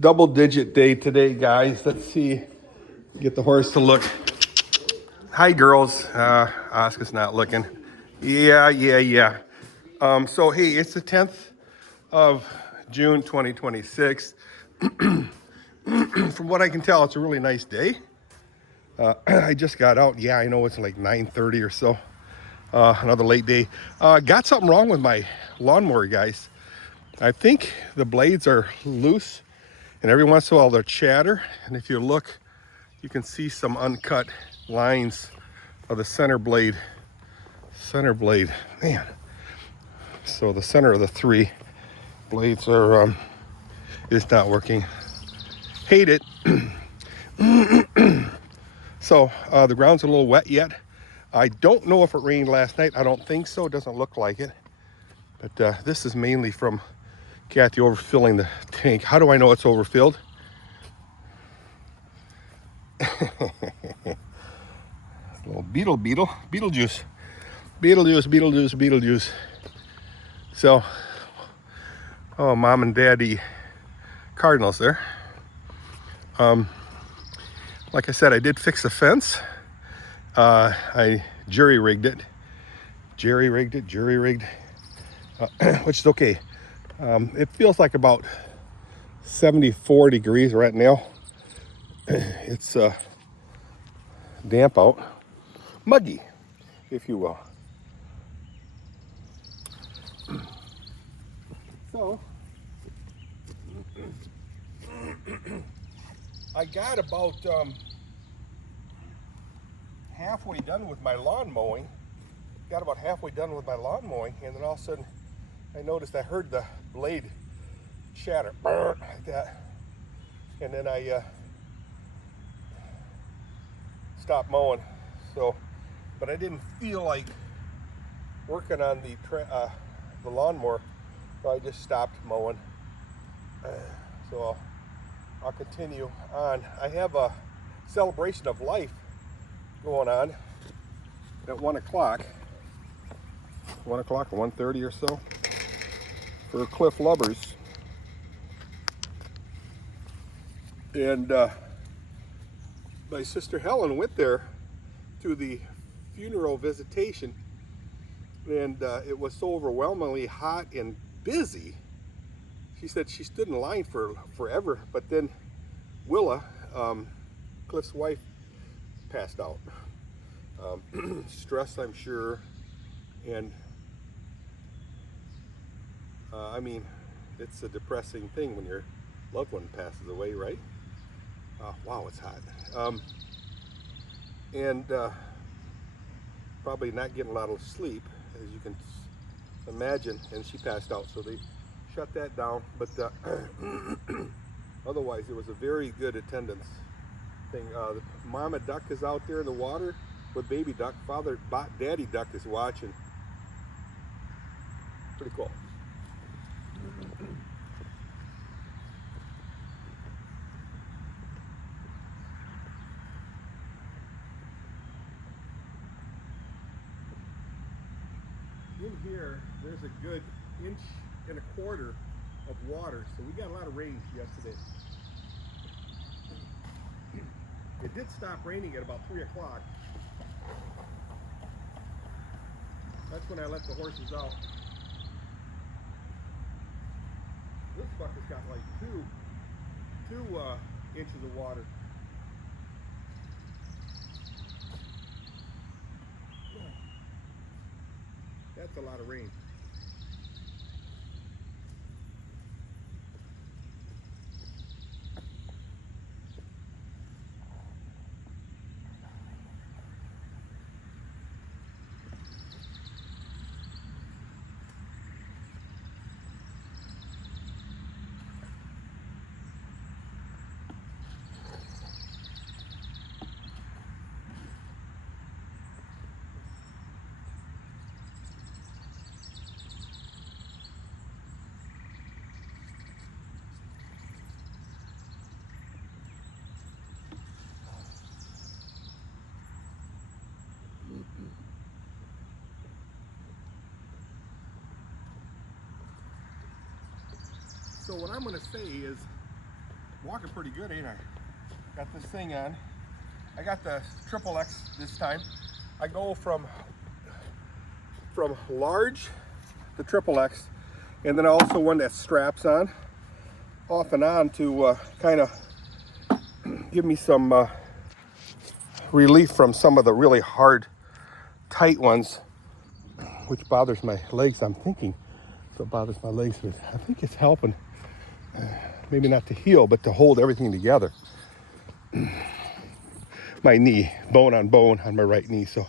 double-digit day today, guys. Let's see. Get the horse to look. Hi, girls. Oscar's not looking. Yeah. So, hey, it's the 10th of June, 2026. From what I can tell, it's a really nice day. I just got out. Yeah, I know it's like 9:30 or so. Another late day. Got something wrong with my lawnmower, guys. I think the blades are loose, and every once in a while they'll chatter. And if you look, you can see some uncut lines of the center blade. Man. So the center of the three blades are is not working. Hate it. So the ground's a little wet yet. I don't know if it rained last night. I don't think so. It doesn't look like it. But this is mainly from Kathy overfilling the tank. How do I know it's overfilled? Little Beetlejuice. So, oh, mom and daddy cardinals there. Like I said, I did fix the fence. I jury-rigged it, which is okay. It feels like about 74 degrees right now. It's damp out, muggy, if you will. So, I got about halfway done with my lawn mowing. And then all of a sudden I noticed I heard the blade chatter like that, and then I stopped mowing. So, but I didn't feel like working on the lawnmower, so I just stopped mowing. So I'll continue on. I have a celebration of life going on at 1 o'clock. 1 o'clock or 1:30 or so for Cliff Lubbers. And my sister Helen went there to the funeral visitation, and it was so overwhelmingly hot and busy. She said she stood in line for forever, but then Willa, Cliff's wife, passed out. Stress, I'm sure, and I mean, it's a depressing thing when your loved one passes away, right? Wow, it's hot. And probably not getting a lot of sleep, as you can imagine, and she passed out, so they shut that down. But otherwise, it was a very good attendance thing. Mama duck is out there in the water with baby duck. Daddy duck is watching. Pretty cool. In here, there's a good 1.25 inches of water, so we got a lot of rain yesterday. It did stop raining at about 3 o'clock. That's when I let the horses out. This bucket's got like two inches of water. That's a lot of rain. So what I'm going to say is, Walking pretty good, ain't I? Got this thing on. I got the XXX this time. I go from large to XXX, and then also one that straps on, off and on, to kind of give me some relief from some of the really hard, tight ones, which bothers my legs, I'm thinking. So it bothers my legs, but I think it's helping. Maybe not to heal, but to hold everything together. My knee, bone on my right knee, so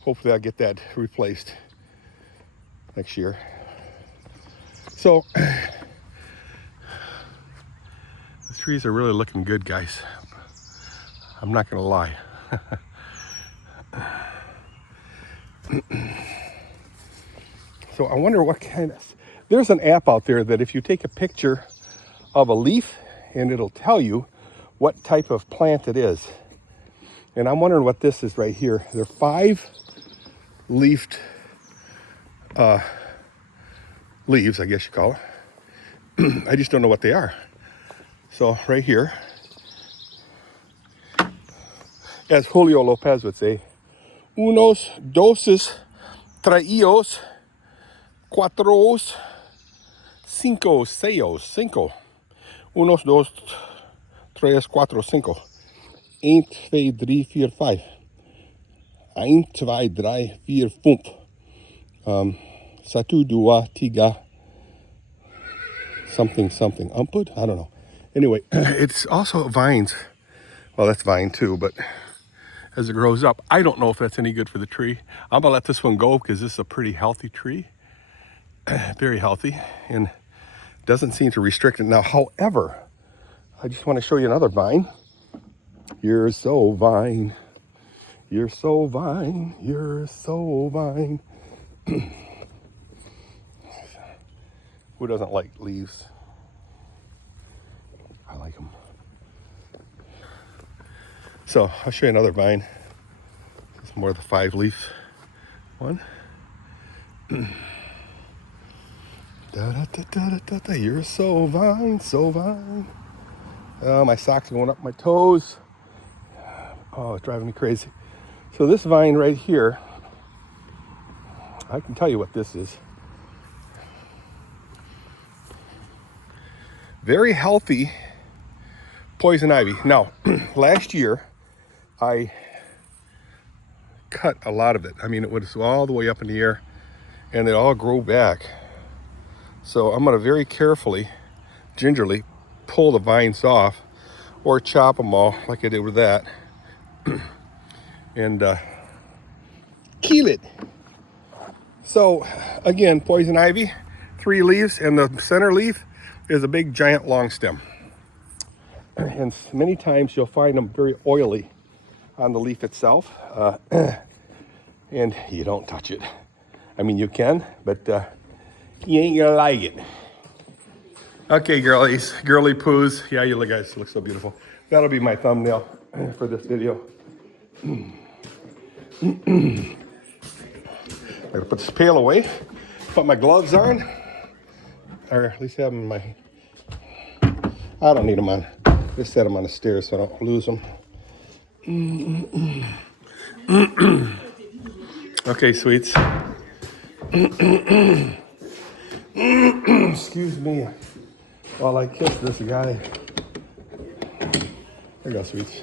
hopefully I'll get that replaced next year. So the trees are really looking good, guys. I'm not gonna lie. So I wonder what kind of, there's an app out there that if you take a picture of a leaf, and it'll tell you what type of plant it is. And I'm wondering what this is right here. They're 5-leafed leaves, I guess you call it. I just don't know what they are. So right here, as Julio Lopez would say, unos, doses, traíos, cuatros, cinco, seis, cinco. Unos, dos, tres, cuatro, cinco. 1, 2, 3, 4, 5. 1, 2, 3, 4, 5. Satu, dua, tiga. Something. Umpud? I don't know. Anyway, it's also vines. Well, that's vine too, but as it grows up, I don't know if that's any good for the tree. I'm gonna let this one go because this is a pretty healthy tree. Very healthy, and doesn't seem to restrict it. Now, however, I just want to show you another vine. You're so vine. You're so vine. You're so vine. Who doesn't like leaves? I like them. So I'll show you another vine. This is more of the 5-leaf one. You're so vine, so vine. Oh, my socks are going up my toes. Oh, it's driving me crazy. So this vine right here, I can tell you what this is. Very healthy poison ivy. Now, last year, I cut a lot of it. I mean, it was all the way up in the air, and it all grew back. So I'm gonna very carefully, gingerly, pull the vines off, or chop them all like I did with that, and kill it. So again, poison ivy, 3 leaves, and the center leaf is a big giant long stem. And many times you'll find them very oily on the leaf itself, and you don't touch it. I mean, you can, but you ain't gonna like it. Okay, girlies, girly poos. Yeah, you guys look so beautiful. That'll be my thumbnail for this video. I'm gonna put this pail away, put my gloves on, or at least have them in my, I don't need them on. Just set them on the stairs so I don't lose them. Okay, sweets. Excuse me while I kiss this guy. There you go, sweets.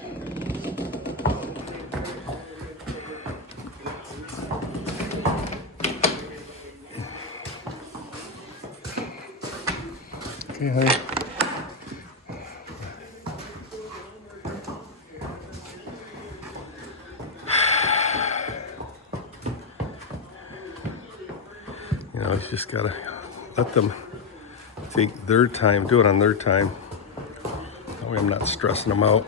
Okay, honey. You know, you just gotta let them take their time, do it on their time. That way I'm not stressing them out.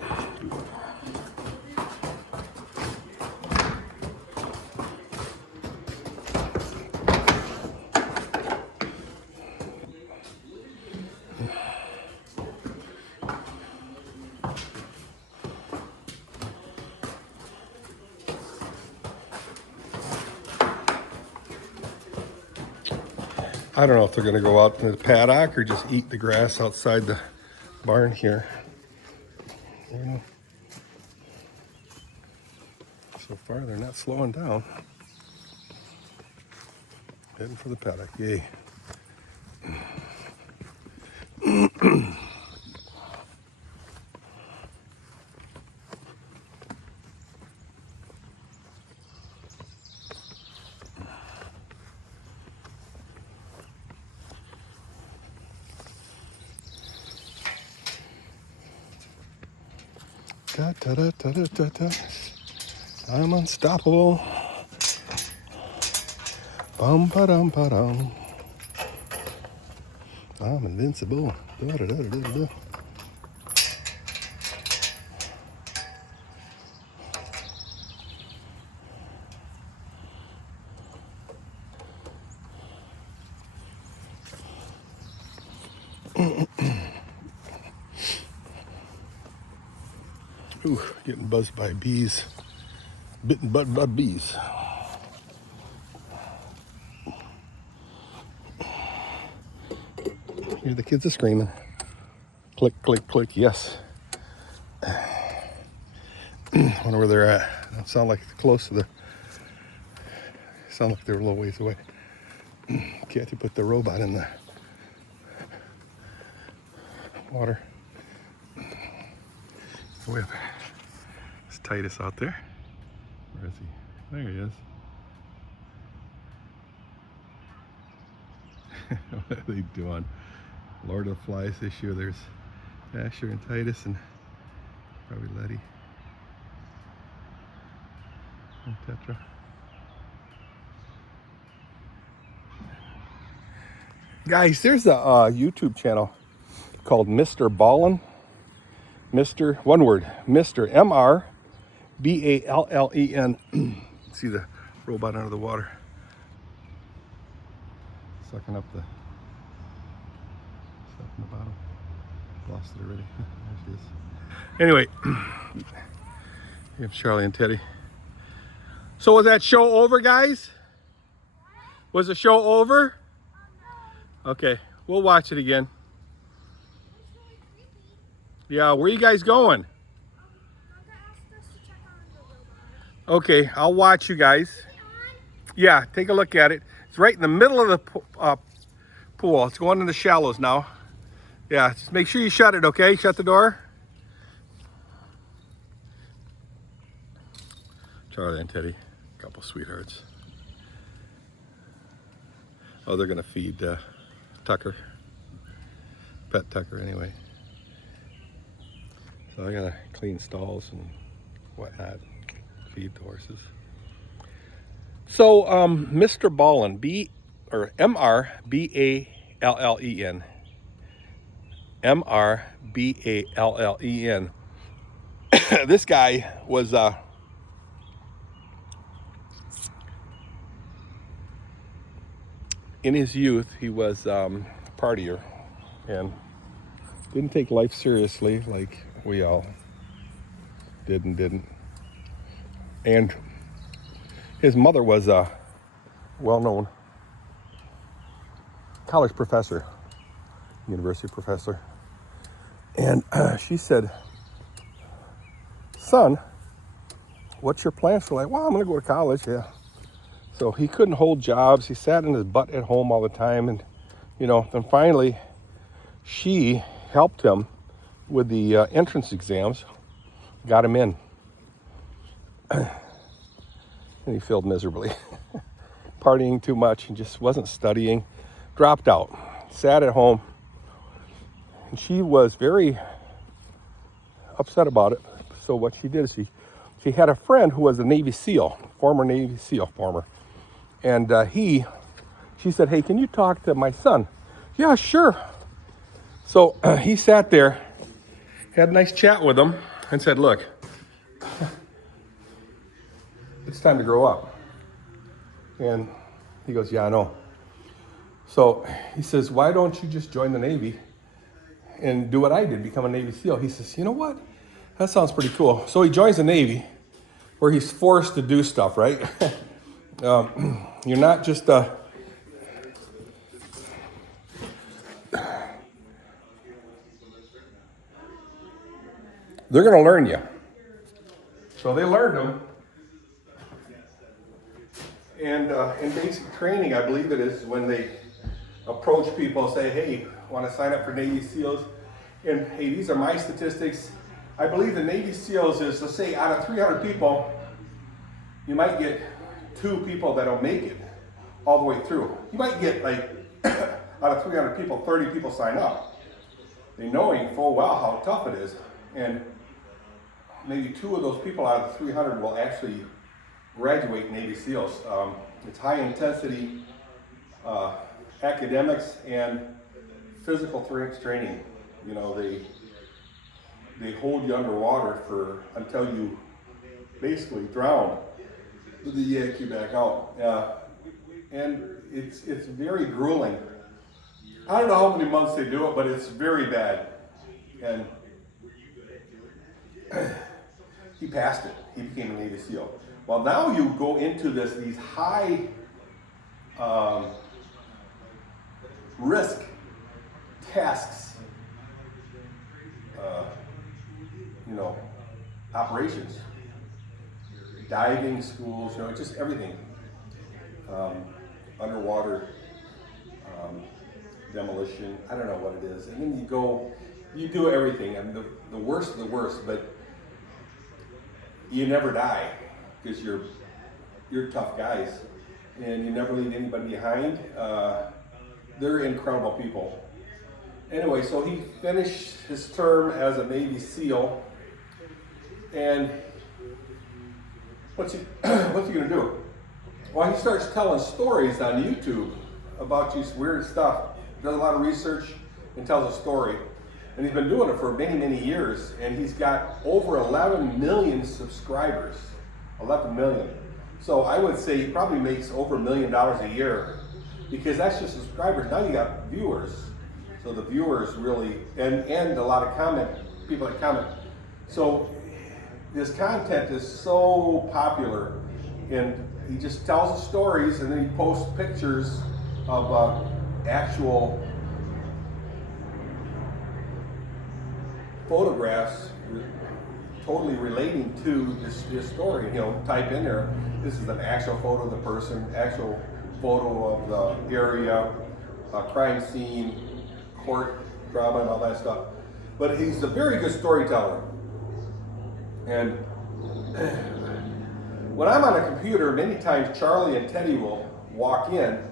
I don't know if they're gonna go out in the paddock or just eat the grass outside the barn here. You know, so far they're not slowing down. Heading for the paddock, yay. Da, da, da, da, da, da, da. I'm unstoppable. Bum ba dum ba dum. I'm invincible. Da, da, da, da, da, da. Ooh, getting buzzed by bees. Bitten by bees. Here the kids are screaming. Click, click, click, yes. Wonder where they're at. Don't sound like close to the... Sound like they're a little ways away. Can't you put the robot in the water? We have it's Titus out there. Where is he? There he is. What are they doing? Lord of the Flies this year. There's Asher and Titus and probably Letty and Tetra. Guys, there's a YouTube channel called MrBallen. Mr. One word. Mr. MrBallen. See the robot under the water. Sucking up the stuff in the bottom. Lost it already. There she is. Anyway, here's Charlie and Teddy. So was that show over, guys? Was the show over? Okay, we'll watch it again. Yeah, where are you guys going? Okay, I'll watch you guys. Yeah, take a look at it. It's right in the middle of the pool. It's going in the shallows now. Yeah, just make sure you shut it, okay? Shut the door. Charlie and Teddy, a couple sweethearts. Oh, they're gonna feed Tucker. Pet Tucker, anyway. So I gotta clean stalls and whatnot, feed the horses. So, MrBallen, MrBallen. MrBallen. This guy was in his youth, he was a partier and didn't take life seriously like we all did and didn't. And his mother was a well-known college professor, university professor. And she said, son, what's your plans for life? Well, I'm gonna go to college, yeah. So he couldn't hold jobs. He sat in his butt at home all the time. And, you know, then finally she helped him with the entrance exams, got him in. And he failed miserably. Partying too much and just wasn't studying. Dropped out, sat at home. And she was very upset about it. So what she did is she had a friend who was a Navy SEAL, former Navy SEAL. And she said, hey, can you talk to my son? Yeah, sure. So he sat there, had a nice chat with him, and said, look, it's time to grow up. And he goes, yeah, I know. So he says, why don't you just join the Navy and do what I did, become a Navy SEAL? He says, you know what? That sounds pretty cool. So he joins the Navy, where he's forced to do stuff, right? You're not just they're going to learn you. So they learned them. And in basic training, I believe it is when they approach people and say, hey, want to sign up for Navy SEALs? And hey, these are my statistics. I believe the Navy SEALs is, let's say, out of 300 people, you might get 2 people that'll make it all the way through. You might get, like, out of 300 people, 30 people sign up. They knowing full well how tough it is. And maybe 2 of those people out of the 300 will actually graduate Navy SEALs. It's high intensity academics and physical training. You know, they hold you underwater until you basically drown. They yank you back out, and it's very grueling. I don't know how many months they do it, but it's very bad. And he passed it. He became a Navy SEAL. Well, now you go into these high risk tasks, you know, operations, diving schools, you know, just everything, underwater demolition. I don't know what it is. And then you do everything. I mean, the worst of the worst, but you never die because you're tough guys, and you never leave anybody behind. They're incredible people. Anyway, so he finished his term as a Navy SEAL, and what's he gonna do? Well, he starts telling stories on YouTube about just weird stuff. Does a lot of research and tells a story. And he's been doing it for many, many years, and he's got over 11 million subscribers. 11 million. So I would say he probably makes over $1 million a year, because that's just subscribers. Now you got viewers. So the viewers really, and a lot of people that comment. So this content is so popular, and he just tells the stories, and then he posts pictures of actual photographs totally relating to this story. You know, type in there, this is an actual photo of the person, actual photo of the area, crime scene, court drama, and all that stuff. But he's a very good storyteller. And when I'm on a computer, many times Charlie and Teddy will walk in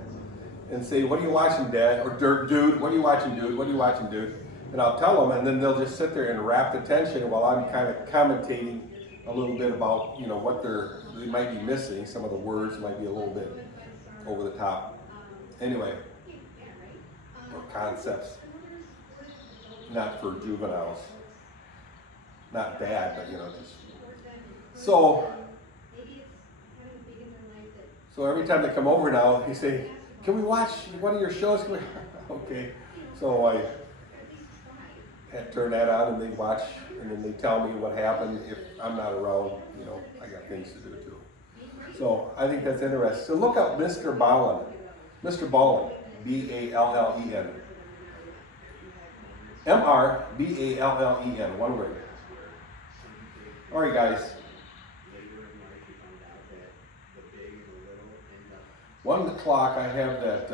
and say, what are you watching, Dad? Or Dirk, dude, what are you watching, dude? What are you watching, dude? And I'll tell them, and then they'll just sit there in rapt attention while I'm kind of commentating a little bit about, you know, what they might be missing. Some of the words might be a little bit over the top. Anyway, or concepts, not for juveniles. Not bad, but, you know, just. So every time they come over now, they say, can we watch one of your shows? Okay. So I turn that on, and they watch, and then they tell me what happened. If I'm not around, you know, I got things to do too. So I think that's interesting. So look up MrBallen. MrBallen, B-A-L-L-E-N. M-R-B-A-L-L-E-N, one word. All right, guys. 1 o'clock, I have that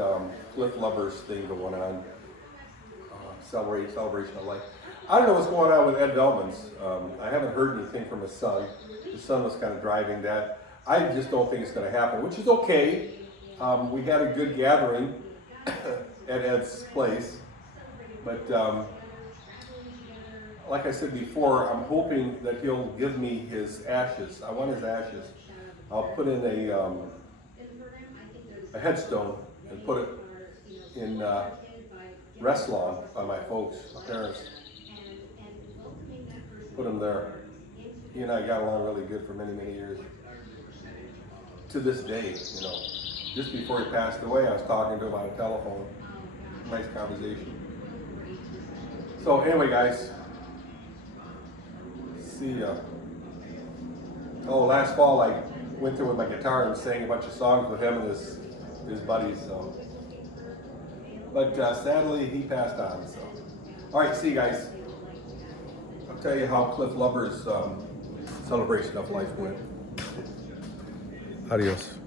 Cliff Lovers thing going on. Celebration of life. I don't know what's going on with Ed Veltman's. I haven't heard anything from his son. His son was kind of driving that. I just don't think it's going to happen, which is okay. We had a good gathering at Ed's place, but like I said before, I'm hoping that he'll give me his ashes. I want his ashes. I'll put in a headstone and put it in rest lawn by my folks, my parents. Put him there. He and I got along really good for many, many years. To this day, you know. Just before he passed away, I was talking to him on the telephone. Nice conversation. So anyway, guys, see ya. Oh, last fall I went there with my guitar and sang a bunch of songs with him and his buddies. So, but sadly he passed on. So, all right, see you guys. tell you how Cliff Lubber's celebration of life went. Adios.